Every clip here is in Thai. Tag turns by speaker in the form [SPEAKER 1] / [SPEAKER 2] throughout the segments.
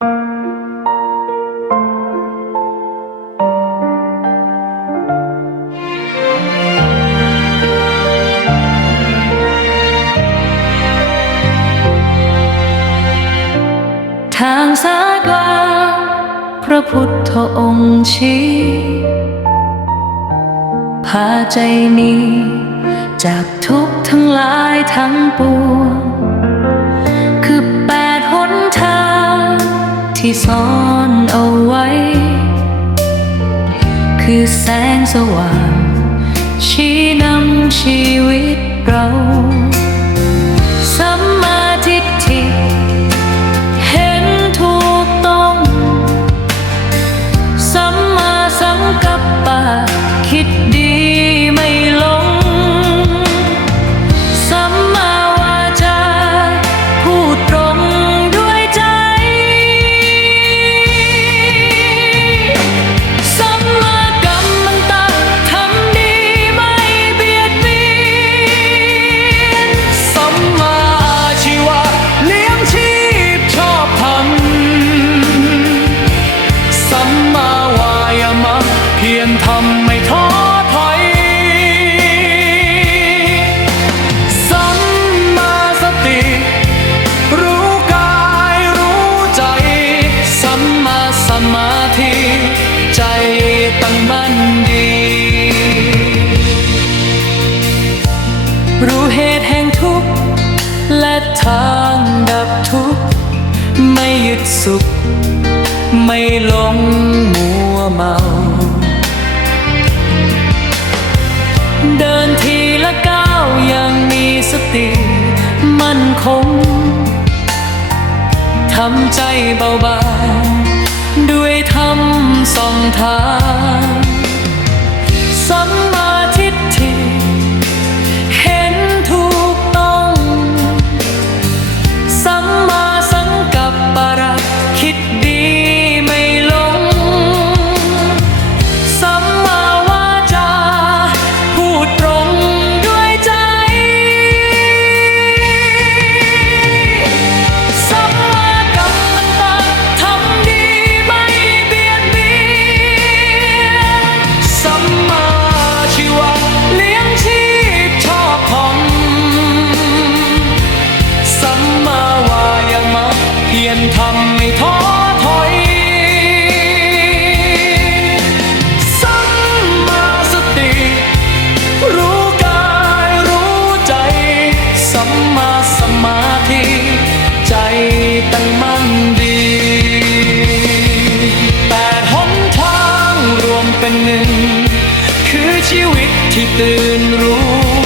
[SPEAKER 1] ทางสายกลางพระพุทธองค์ชี้พาใจนี้ จากทุกทั้งหลายทั้งปวง ที่ซ่อนเอาไว้ คือแสงสว่างชี้นำชี ย
[SPEAKER 2] รทำไม่ท้อถอยสัมมาสติ รู้กายรู้ใจ สัมมาสมาธิ ใจตั้งมั่นดี
[SPEAKER 1] รู้เหตุแห่งทุกข์ และทางดับทุกข์ ไม่ยึดสุข ไม่หลง เดินทีละก้าวยังมีสติ มั่นคงทำใจเบาบางด้วยธรรมสองทาง ย
[SPEAKER 2] รทำไม่ท้อถอยสัมมาสติ รู้กายรู้ใจ สัมมาสมาธิ ใจตั้งมั่นดีแปดหนทางรวมเป็นหนึ่ง คือชีวิตที่ตื่นรู้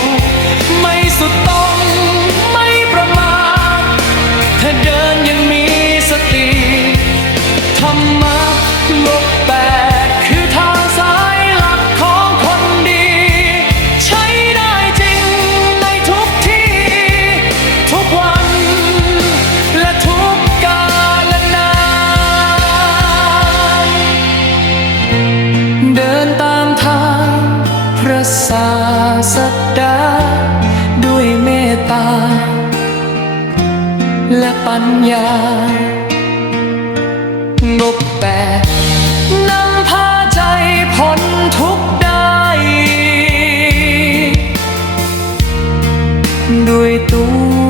[SPEAKER 1] พระศาสดา ด้วยเมตตา และปัญญางบแปดนำพาใจพ้นทุกได้ ด้วยตัว